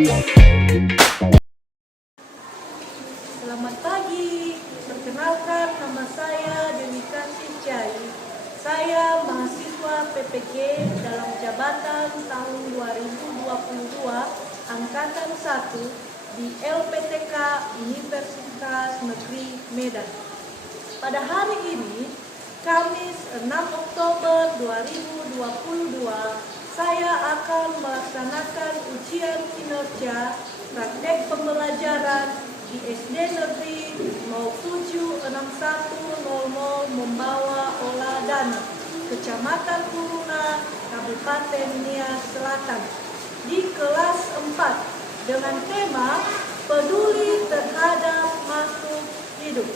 Selamat pagi, perkenalkan nama saya Dewi Kasih Cai. Saya mahasiswa PPG dalam jabatan tahun 2022 Angkatan 1 di LPTK Universitas Negeri Medan. Pada hari ini, Kamis 6 Oktober 2022, saya akan melaksanakan ujian kinerja praktek pembelajaran di SD Negeri 076100 Membawa Oladana, Kecamatan Puruna, Kabupaten Nias Selatan, di kelas 4 dengan tema peduli terhadap makhluk hidup.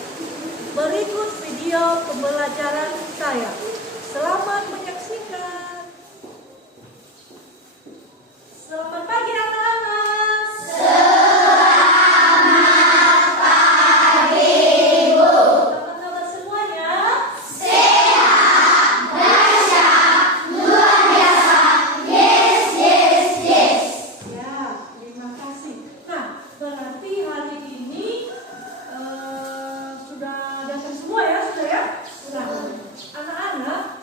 Berikut video pembelajaran saya. Selamat menyaksikan. Selamat pagi anak-anak. Selamat pagi, Bu. Apa kabar semuanya? Sehat, dahsyat, luar biasa. Yes, yes, yes. Ya, terima kasih. Nah, berarti hari ini sudah datang semua ya, sudah ya? Sudah. Anak-anak,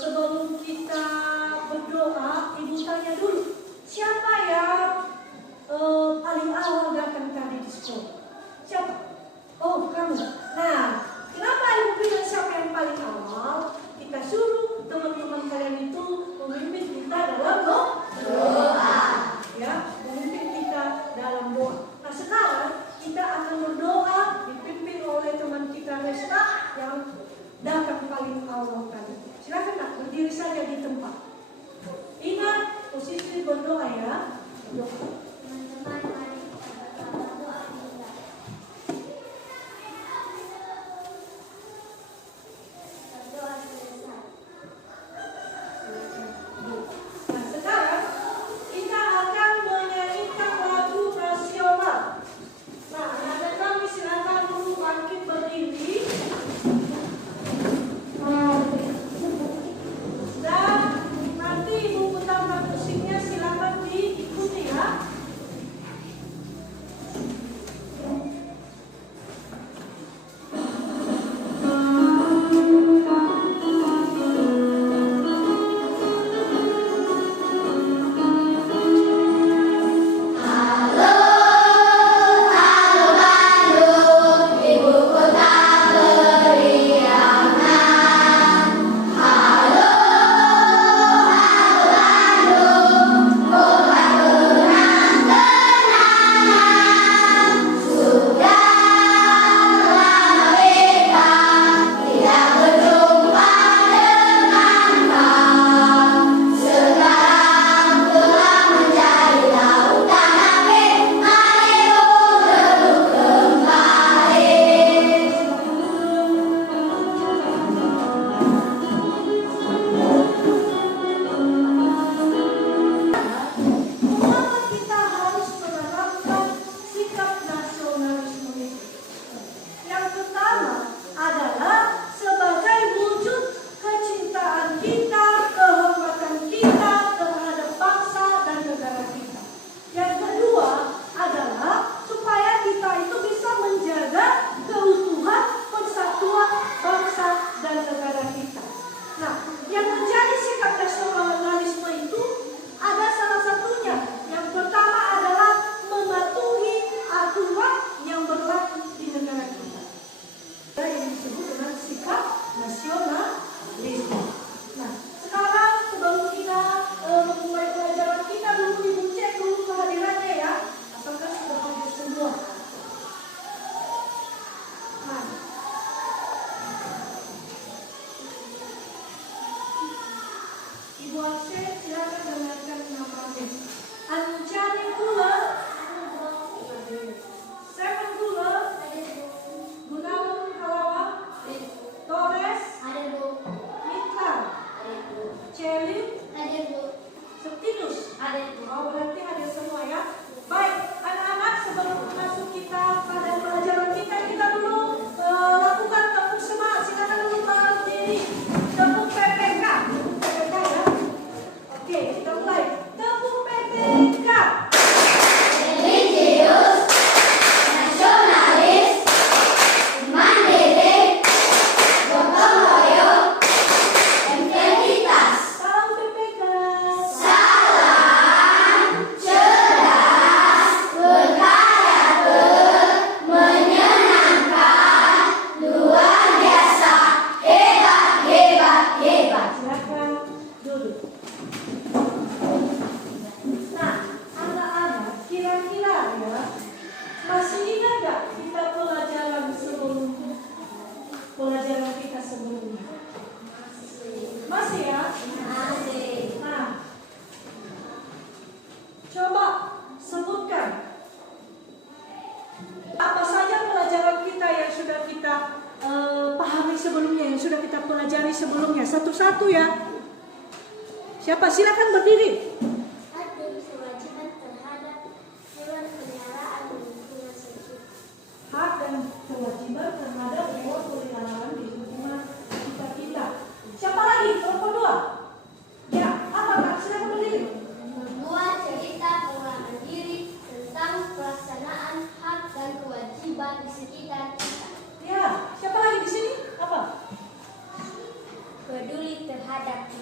sebelum kita berdoa, Ibu tanya dulu, siapa yang paling awal datang tadi di sekolah? Siapa? Oh, kamu. Nah, kenapa Ibu bilang siapa yang paling awal? Kita suruh teman-teman kalian itu memimpin kita dalam doa. Ya, memimpin kita dalam doa. Nah, sekarang kita akan berdoa dipimpin oleh teman kita Resta yang datang paling awal tadi. Silakan Nak, berdiri saja di tempat. Ingat posisi berdoa ya. Berdoa. Teman-teman, mari kita bersama doa kita. Berdoa selesai. Nah, sekarang kita akan menyanyikan lagu nasional. Nah, anak kami silakan dulu bangkit berdiri. Dan nanti Ibu putarkan musiknya, silakan kita pelajari sebelumnya. Satu-satu ya. Siapa? Silakan berdiri. Adil kewajiban terhadap hewan peliharaan di lingkungan sekitar. Hak dan kewajiban terhadap hewan peliharaan di lingkungan sekitar kita. Siapa lagi? Kelompok 2. Ya, apa Kak? Silakan berdiri. Membuat cerita pengalaman diri tentang pelaksanaan hak dan kewajiban di sekitar kita. Ya, siapa lagi di sini? Apa? Peduli terhadap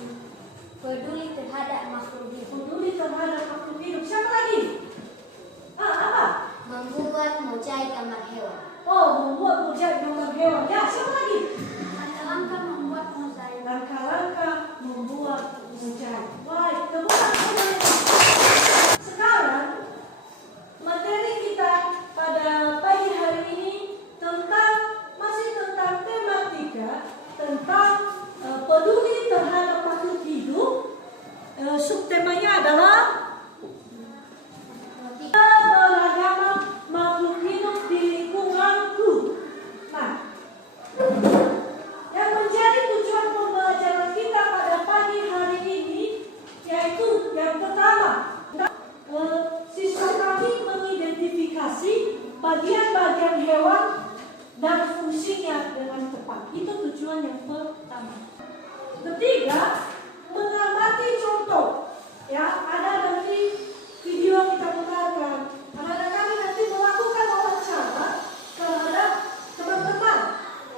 makhluk hidup. Peduli terhadap makhluk hidup. Siapa lagi? Apa? Membuat mozaik gambar hewan. Oh, membuat mozaik gambar hewan. Ya, siapa lagi? Langkah membuat mozaik. Langkah-langkah membuat mozaik. Baik, kemudian sekarang materi kita pada pagi hari ini masih tentang tematika tentang peduli terhadap makhluk hidup. Subtemanya adalah keberagaman makhluk hidup di lingkunganku. Nah, yang menjadi tujuan pembelajaran kita pada pagi hari ini yaitu yang pertama, siswa kami mengidentifikasi bagian-bagian hewan dan fungsinya dengan tepat. Itu tujuan yang pertama. Ketiga, mengamati contoh. Ya, ada nanti video yang kita putarkan. Anak-anak kami nanti melakukan wawancara terhadap teman-teman.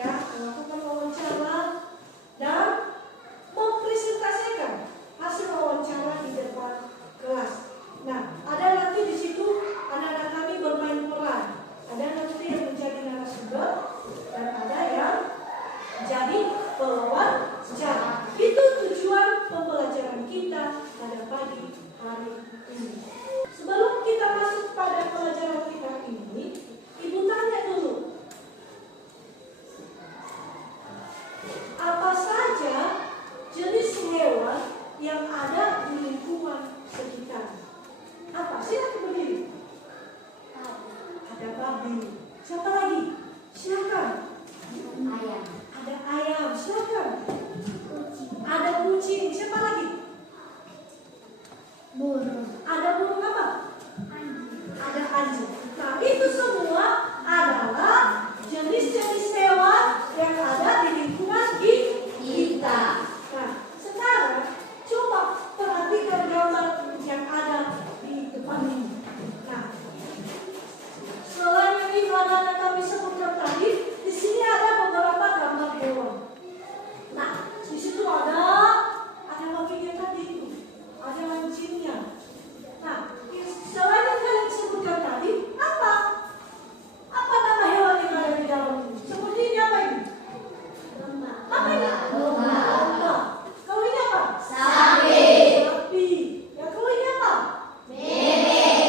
Ya, melakukan wawancara dan mempresentasikan hasil wawancara di depan kelas. Nah, ada nanti di situ anak-anak kami bermain peran. Ada nanti yang menjadi narasumber dan ada yang jadi pelawan sejarah. Itu tujuan pembelajaran kita pada pagi hari ini. Sebelum kita masuk pada pelajaran kita ini, Ibu tanya dulu. Apa saja jenis hewan yang ada di lingkungan sekitar? Apa? Silakan berdiri. Ada babi. Siapa lagi? Silakan. Ayam. Ada ayam. Silakan. Ada kucing. Siapa lagi? Burung. Ada burung apa? Ada anjing. Nah, itu semua adalah jenis-jenis hewan yang ada di lingkungan kita. Nah, sekarang coba perhatikan gambar yang ada di depan ini. Nah, selain yang anak-anak kami sebutkan tadi, di sini ada beberapa gambar hewan. Nah, di situ ada babinya tadi itu, ada anjingnya. Nah, selain yang kalian sebutkan tadi, apa nama hewan yang ada di dalam ini? Sepertinya apa ini? Apa ini? Domba. Kalau ini apa? Sapi. Ya, kalau ini apa? Bebek.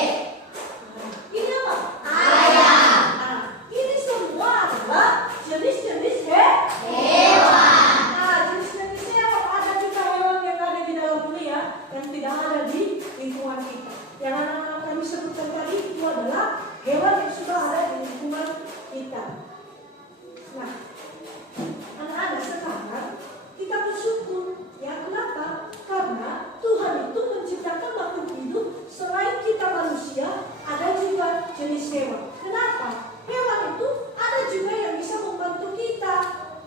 Ini apa? Ayam. Nah, ini semua adalah jenis-jenis hewan. Nah, jenis-jenis hewan ada juga hewan yang ada di dalam dunia yang tidak ada di lingkungan kita. Yang anak-anak kami sebutkan tadi itu adalah hewan yang sudah ada di lingkungan kita. Nah, anak-anak sekarang kita bersyukur. Ya, kenapa? Karena Tuhan itu menciptakan makhluk hidup. Selain kita manusia, ada juga jenis hewan. Kenapa? Hewan itu ada juga yang bisa membantu kita,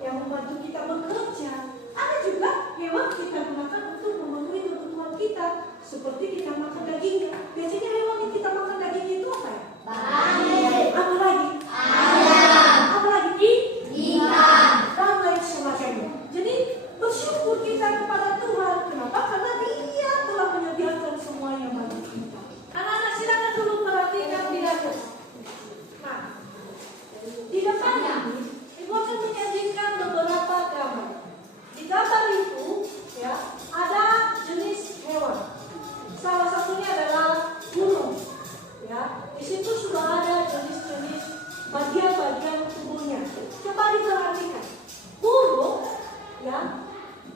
yang membantu kita bekerja. Ada juga hewan kita gunakan untuk memenuhi kebutuhan kita, seperti kita makan dagingnya. Biasanya hewan yang kita makan dagingnya itu apa ya? Babi. Apa lagi? Ayam. Apa lagi? Ikan. Dan lain sebagainya. Jadi bersyukur kita kepada Tuhan. Kenapa? Karena Dia telah menyediakan semuanya bagi kita. Anak-anak silakan dulu perhatikan di atas. Nah, di depan ini Ibu akan menyajikan beberapa gambar. Di gambar itu ya ada jenis hewan. Salah satunya adalah burung. Ya, di situ sudah ada jenis-jenis bagian-bagian tubuhnya. Coba diperhatikan. Burung, ya,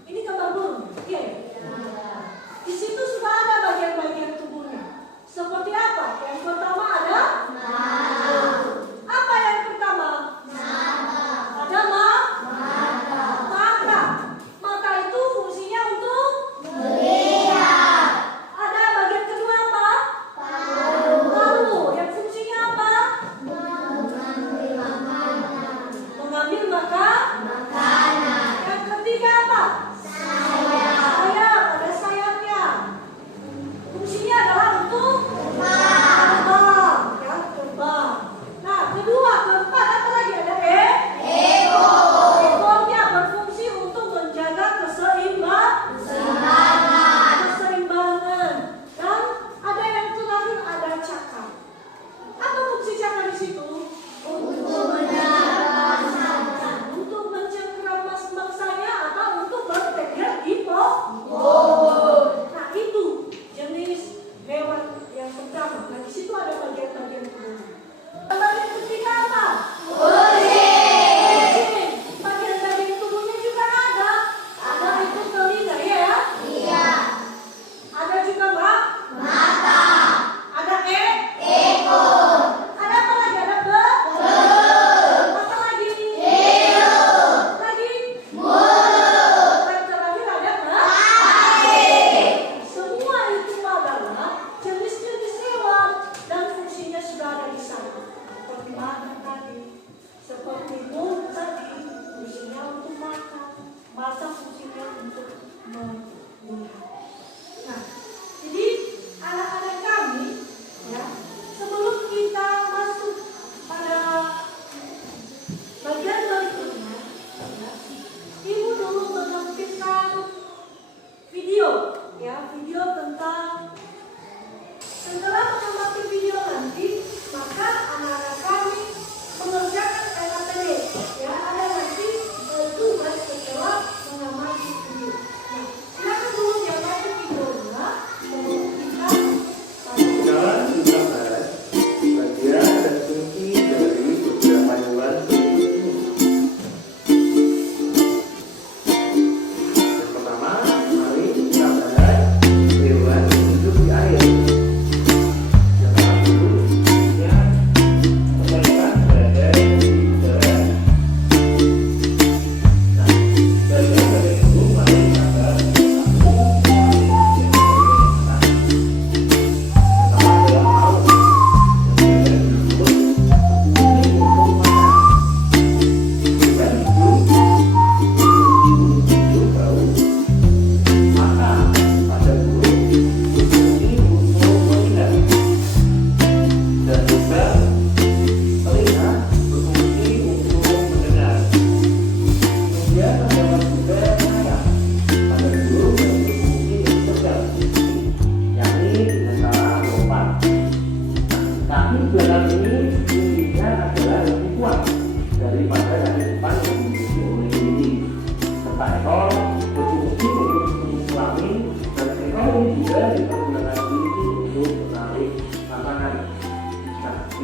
ini gambar burung. Iya. Di situ sudah ada bagian-bagian tubuhnya. Seperti apa? Yang pertama ada apa yang pertama? Ada mata.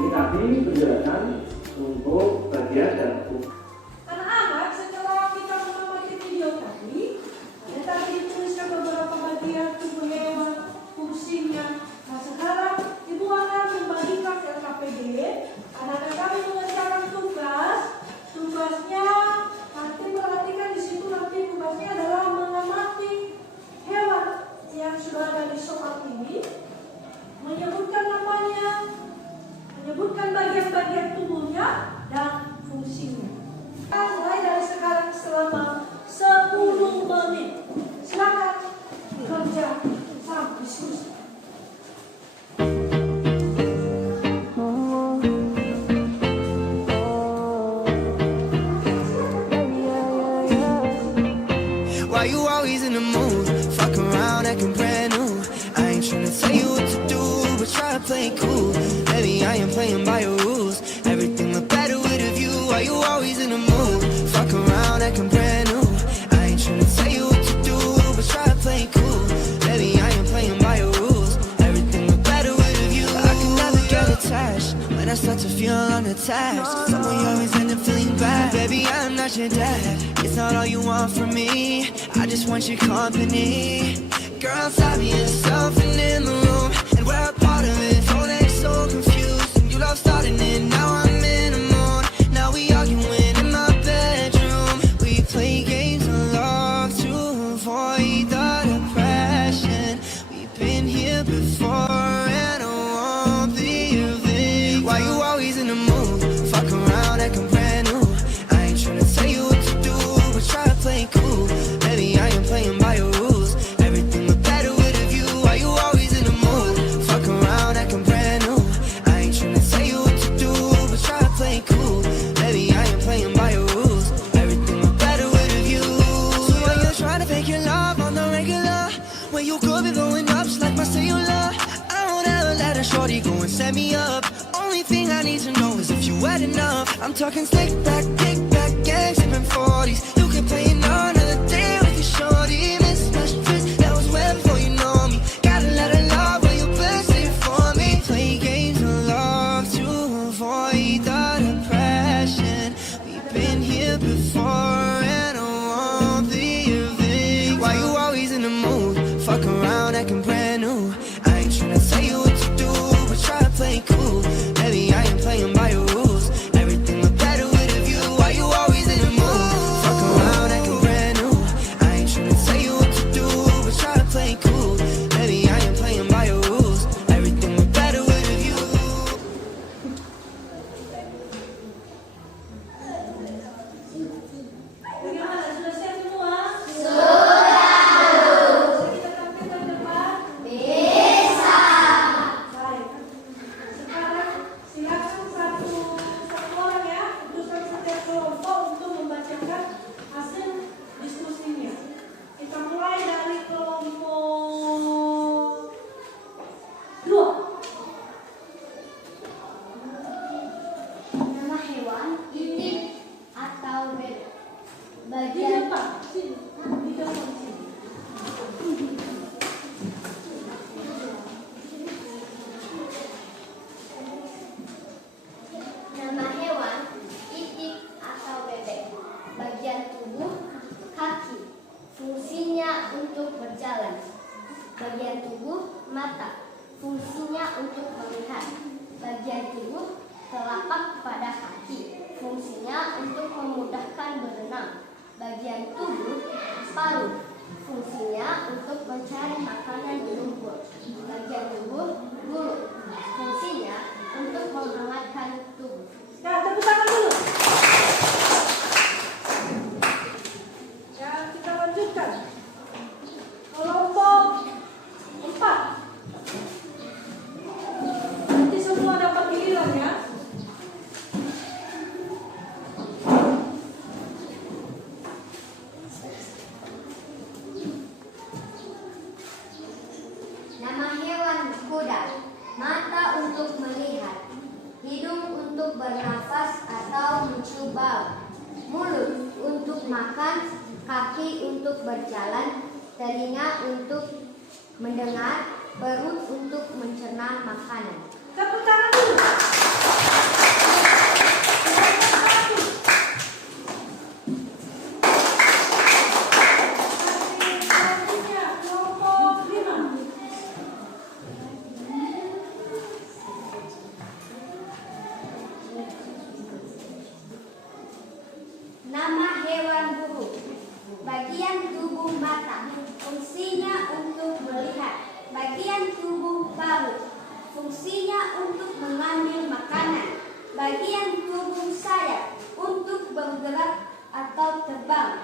Ini tadi penjelasan untuk bagian dan Anak-anak, setelah kita mengamati video tadi, ada tadi dituliskan beberapa bagian tubuh hewan, fungsinya. Nah sekarang Ibu akan membagikan LKPD. Anak-anak kami mengerjakan tugas. Tugasnya nanti perhatikan di situ, nanti tugasnya adalah mengamati hewan yang sudah ada di soal ini, menyebutkan namanya, menyebutkan bagian-bagian tubuhnya dan fungsinya. Kita mulai dari sekarang selama 10 menit. Silakan kerja sama diskusi. Why you always in the mood? Fuck around, acting brand new. I ain't tryna tell you what to do, but try to play it cool. Baby, I ain't playing by your rules. Everything look better with a view. Why you always in the mood? Fuck around, acting brand new. I ain't tryna tell you what to do, but try to play it cool. Baby, I ain't playing by your rules. Everything look better with a view. I can never get attached when I start to feel unattached. Someone you always end up feeling bad. Baby, I'm not your dad. It's not all you want from me. I just want your company. Girl, outside me is something in the room, and we're a part of it. Don't act so confused. And you love starting it, now I'm in the mood. Now we arguing in my bedroom. We play games of love to avoid the depression. We've been here before, and I won't be a victim. Why you always in the mood? Fuck around, acting brand new. I ain't tryna tell you what to do, but try to play it cool. Baby, I ain't playing by your rules. Everything look better with a view. Why you always in the mood? Fuck around, acting brand new. I ain't tryna tell you what to do, but try to play it cool. Baby, I ain't playing by your rules. Everything look better with a view. So when you're trying to fake your love on the regular, when you could be blowing up just like my cellular, I won't ever let a shorty go and set me up. Only thing I need to know is if you wet enough. I'm talking slick back, kick back, gang, sipping 40s. You can play another day with your shorty. Mismatched twist, that was way before you know me. Gotta let her love when you best it for me. Play games of love to avoid the depression. We've been here before, and I won't be a victim. Why you always in the mood? Fuck around, acting brand new. I ain't tryna tell you what to do, but try to play it cool. Baby, I ain't playing by your rules. Everything look better with a view. Why you always in the mood? Fuck around, acting brand new. I ain't tryna tell you what to do, but try to play it cool. Baby, I ain't playing by your rules. Everything look better with a view. Bagaimana? Sudah siap semua? Sudah. Bisa kita tampilkan depan? Bisa. Baik. Sekarang silakan satu orang ya, putuskan setiap kelompok untuk membacakan hasil diskusinya. Kita mulai dari kelompok 2. Nama hewan itik atau bebek. Di Bagian depan, sini. Di depan sini. Nama hewan itik atau bebek. Bagian tubuh kaki. Fungsinya untuk berjalan. Bagian tubuh mata. Fungsinya untuk melihat. Bagian tubuh telapak pada kaki. Fungsinya untuk memudahkan berenang. Bagian tubuh paruh. Fungsinya untuk mencari makanan di lumpur. Bagian tubuh mulut. Fungsinya untuk menghangatkan tubuh. Ya, tepuk tangan dulu. Ya, kita lanjutkan. Kelompok 4. Nanti semua dapat giliran ya. Nama hewan kuda. Mata untuk melihat. Hidung untuk bernafas atau mencium bau. Mulut untuk makan. Kaki untuk berjalan. Telinga untuk mendengar. Perut untuk mencerna makanan. Tepuk tangan dulu. bagian tubuh saya untuk bergerak atau terbang.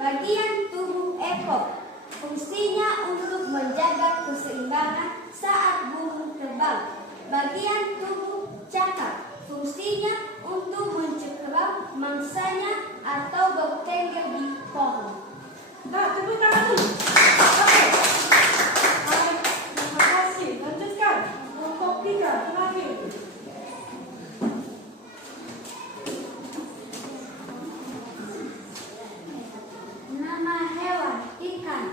Bagian tubuh ekor, fungsinya untuk menjaga keseimbangan saat burung terbang. Bagian tubuh cakar, fungsinya untuk mencengkeram mangsanya atau bertengger di pohon. Nah, tepuk tangan dulu. Oke. Baik, terima kasih. Lanjutkan. Kelompok 3, terakhir. Nama hewan ikan.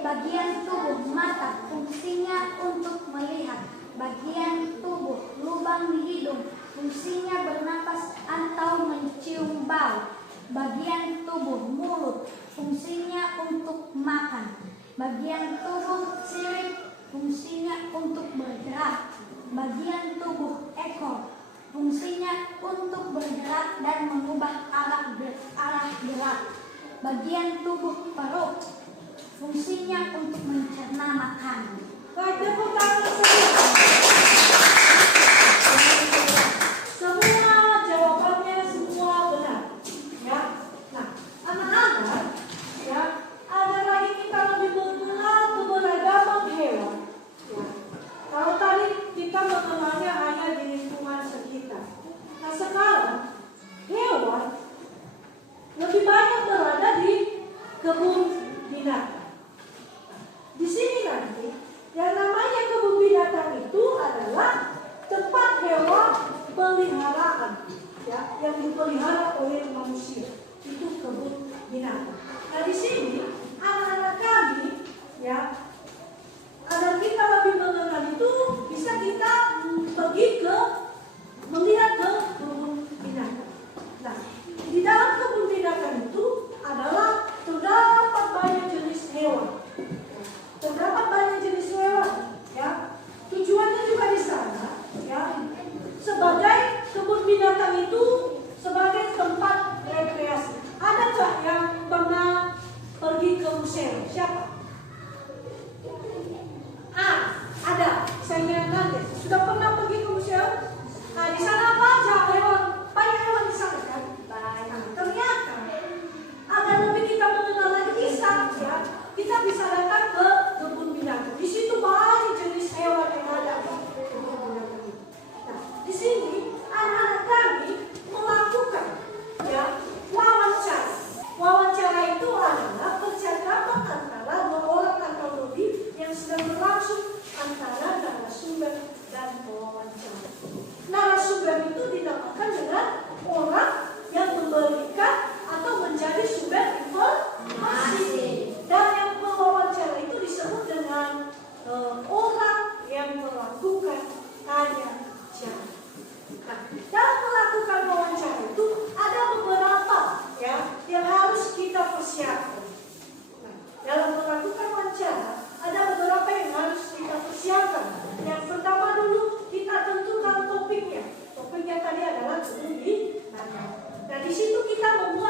Bagian tubuh mata, fungsinya untuk melihat. Bagian tubuh lubang di hidung, fungsinya bernapas atau mencium bau. Bagian tubuh mulut, fungsinya untuk makan. Bagian tubuh sirip, fungsinya untuk bergerak. Bagian tubuh ekor, fungsinya untuk bergerak dan mengubah arah gerak. Bagian tubuh perut, fungsinya untuk mencerna makanan. Baik, tepuk tangan semua. Semua jawabannya semua benar. Ya. Nah, anak-anak, ya, ada lagi kita lebih mengenal keberagaman hewan. Ya. Kalau tadi kita mengenalnya hanya di lingkungan sekitar. Nah, sekarang hewan lebih banyak berada di kebun binatang. Di sini nanti yang namanya kebun binatang itu adalah tempat hewan peliharaan, ya, yang dipelihara oleh manusia. Itu kebun binatang. Nah, di sini anak-anak kami, ya, agar kita lebih mengenal itu, bisa kita pergi ke melihat ke kebun binatang. Nah, di dalam kebun binatang itu adalah terdapat banyak jenis hewan. Terdapat banyak jenis hewan, ya. Tujuannya juga di sana, ya, sebagai kebun binatang itu sebagai tempat rekreasi. Ada nggak yang pernah pergi ke museum? Siapa? Ada. Saya ingatkan deh. Sudah pernah pergi ke museum? Nah, di sana apa aja hewan? Banyak hewan di sana kan? Nah, ternyata agar lebih kita mengenal lagi bisa, ya, kita bisa datang ke kebun binatang. Di situ banyak jenis hewan yang ada di kebun binatang itu. Nah, di sini anak-anak kami melakukan, ya, wawancara. Wawancara itu adalah percakapan antara dua orang atau lebih yang sedang berlangsung antara narasumber dan pewawancara. Narasumber itu dinamakan dengan orang yang memberikan atau menjadi sumber informasi, dan yang pewawancara itu disebut dengan orang yang melakukan tanya jawab. Nah, dalam melakukan wawancara itu ada beberapa, ya, yang harus kita persiapkan. Nah, dalam melakukan wawancara ada beberapa yang harus kita persiapkan. Yang pertama dulu kita tentukan topiknya. Topiknya tadi adalah kebun binatang. Nah, di situ kita membuat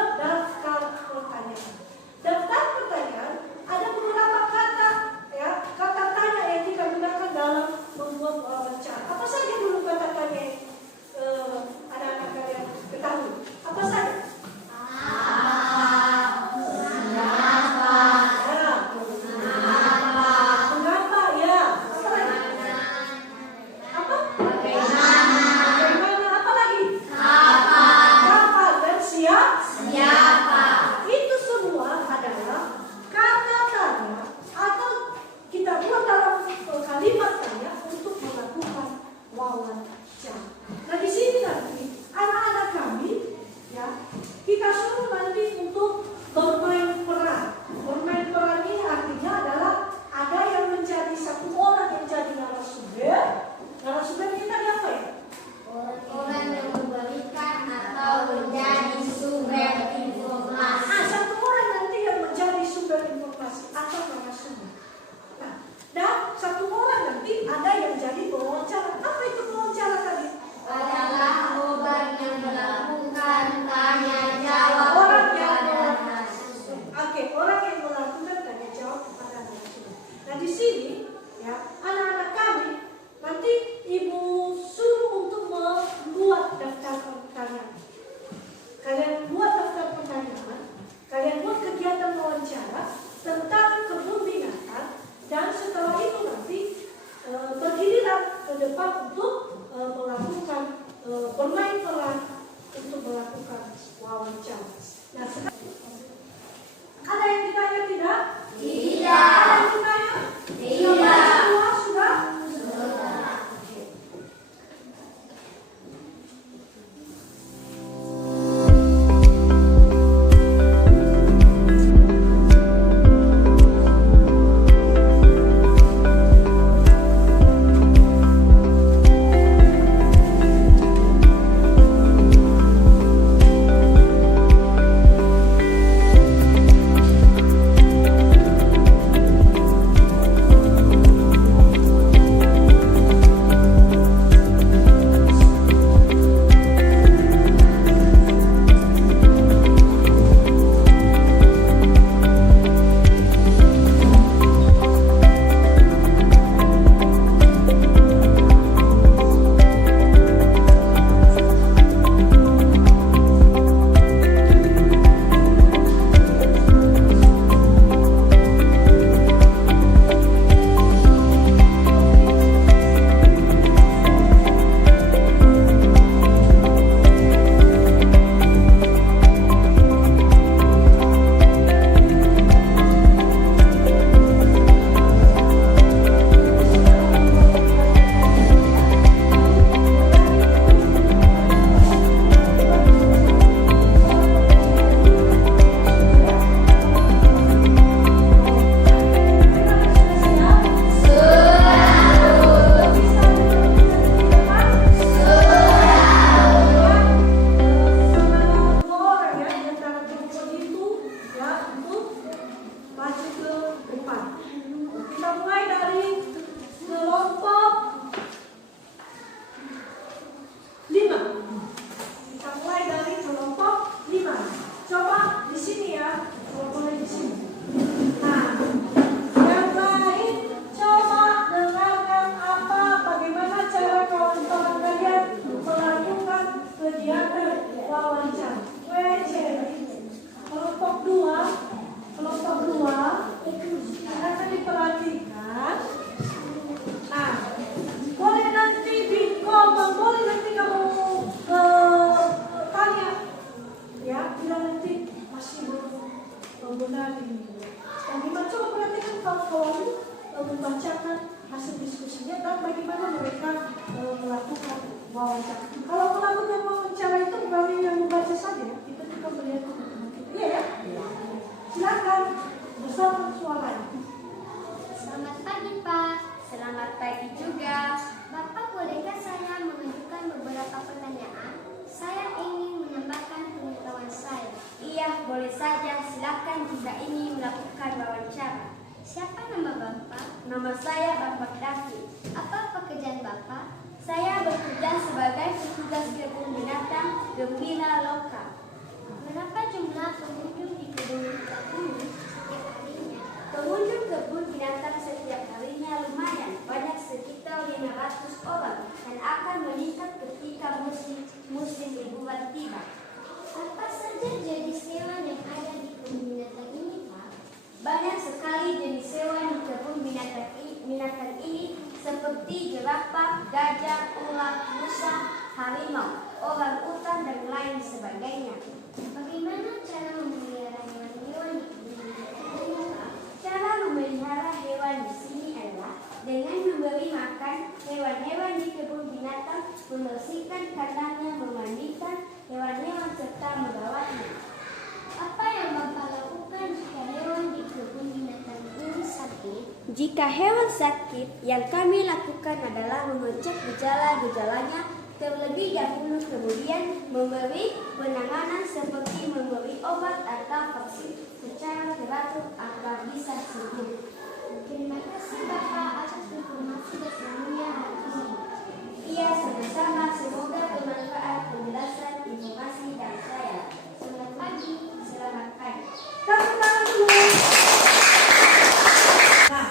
tempat untuk melakukan bermain peran untuk melakukan wawancara. Nah, sekarang ada yang ditanya tidak? Tidak. Ada yang ditanya? Tidak. Semua sudah? wawancara. Kalau melakukan wawancara itu bukan yang membaca saja, kita juga melihat itu. Iya ya? Silakan bersama suaranya. Selamat pagi Pak. Selamat pagi juga. Bapak bolehkah saya mengajukan beberapa pertanyaan? Saya ingin menambahkan pengetahuan saya. Iya, boleh saja. Silakan jika ingin melakukan wawancara. Siapa nama Bapak? Nama saya Bapak David. Apa pekerjaan Bapak? Saya bekerja sebagai petugas kebun binatang gembira lokal. Berapa jumlah pengunjung di kebun binatang ini setiap harinya? Pengunjung kebun binatang setiap harinya lumayan, banyak sekitar 500 orang dan akan meningkat ketika musim liburan tiba. Apa saja jenis hewan yang ada di kebun binatang ini, Pak? Banyak sekali jenis hewan di kebun binatang ini seperti jerapah, gajah, ular, rusa, harimau, orang-utan dan lain sebagainya. Bagaimana cara memelihara hewan-hewan di kebun binatang ini, Pak? Cara memelihara hewan di sini adalah dengan memberi makan hewan-hewan di kebun binatang, membersihkan kandangnya, memandikan hewan-hewan serta merawatnya. Apa yang Bapak lakukan jika hewan di kebun binatang ini sakit? Jika hewan sakit, yang kami lakukan adalah mengecek gejala-gejalanya terlebih dahulu, kemudian memberi penanganan seperti memberi obat atau vaksin secara teratur agar bisa sembuh. Terima kasih Bapak atas informasi bersemuanya hari ini. Iya, sama-sama. Semoga bermanfaat penjelasan informasi dari saya. Selamat pagi. Selamat pagi. Tepuk tangan dulu. Nah,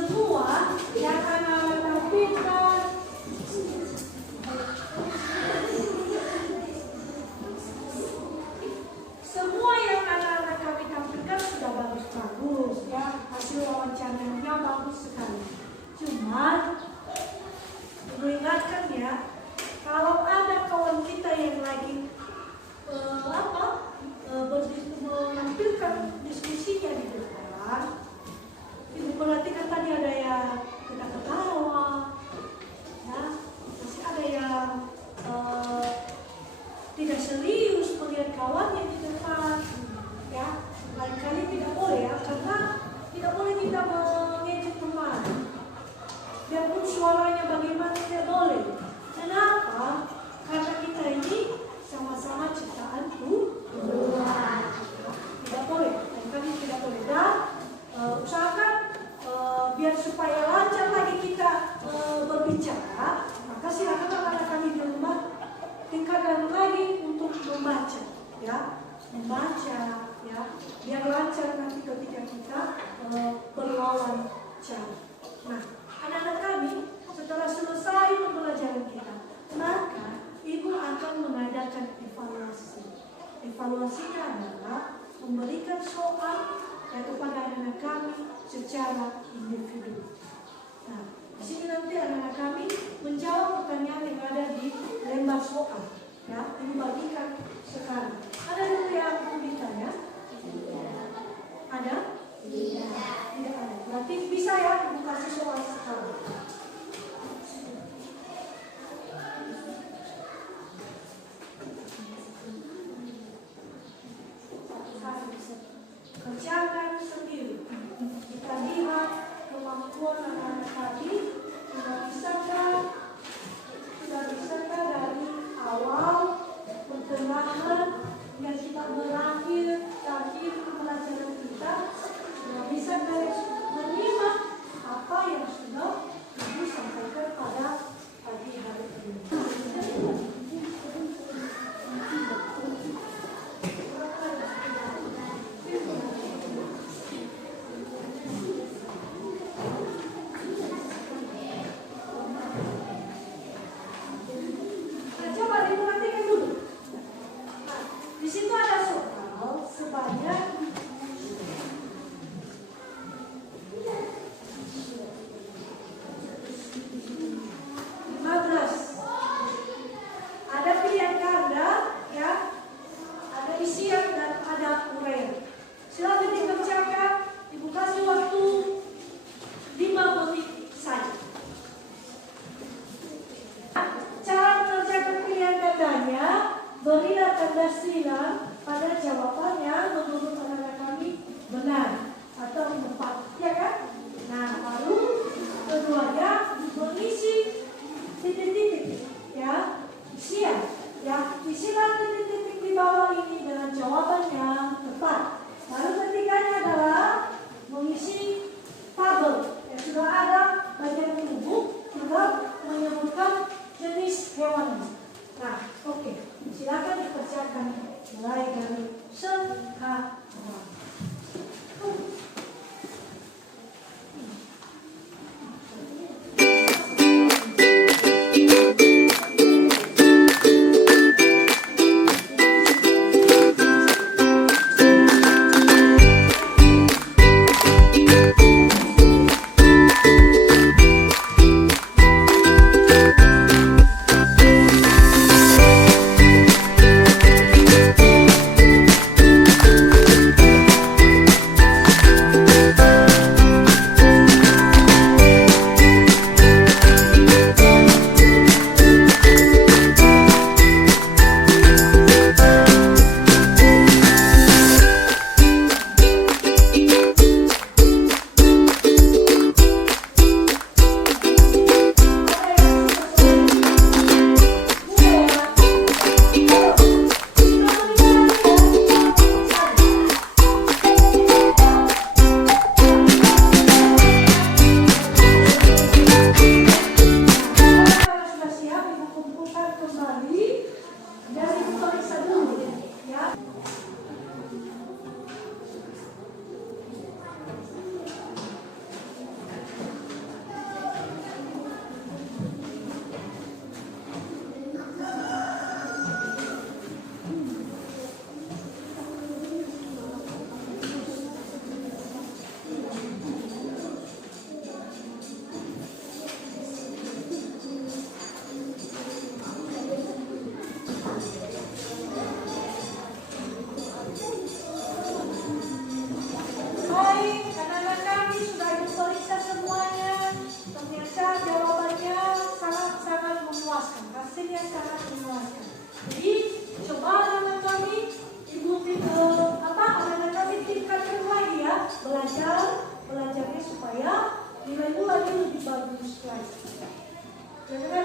semua yang anak-anak tampilkan sudah bagus-bagus ya, hasil wawancaranya bagus sekali. Cuma yang tidak serius melihat kawannya di depan, ya. Lain-kali tidak boleh ya, karena tidak boleh kita mengejek teman. Biarpun suaranya bagaimana tidak boleh. Kenapa? Karena kita ini sama-sama ciptaan Tuhan. Tidak boleh, lain-kali tidak boleh. Dan usahakan biar supaya lancar lagi kita berbicara, maka silakan anak-anak kami di rumah tingkatkan lagi untuk membaca, ya, membaca, ya, biar lancar nanti ketika kita berwawancara. Nah, anak-anak kami setelah selesai pembelajaran kita, maka ibu akan mengadakan evaluasi. Evaluasinya adalah memberikan soal kepada anak-anak kami secara individu. Nah, di sini nanti anak-anak kami menjawab pertanyaan yang ada di lembar soal. Ya, ini bagikan sekarang. Ada dulu yang mau ditanya? Ada? Tidak ada. Berarti bisa ya ibu kasih soal sekarang. Kerjakan sendiri. Kita lihat kemampuan anak-anak tadi sudah bisakah dari awal pertengahan yang kita berakhir pembelajaran kita sudah bisa menyimak apa yang sudah ibu sampaikan pada pagi hari ini. Berilah tanda silang pada jawabannya menurut anak-anak kami benar atau tepat, ya kan? Nah, lalu keduanya mengisi titik-titik, ya, siap, ya, isilah titik-titik di bawah ini dengan jawaban yang tepat. Lalu ketiganya adalah mengisi tabel yang sudah ada bagian tubuh juga menyebutkan jenis hewannya. Nah, oke. Silakan dikerjakan mulai dari sekarang. absen yang sangat menguatkan. Jadi coba anak-anak kami, anak-anak kami tingkatkan lagi ya, belajarnya supaya nilaimu lagi lebih bagus lagi. Kira-kira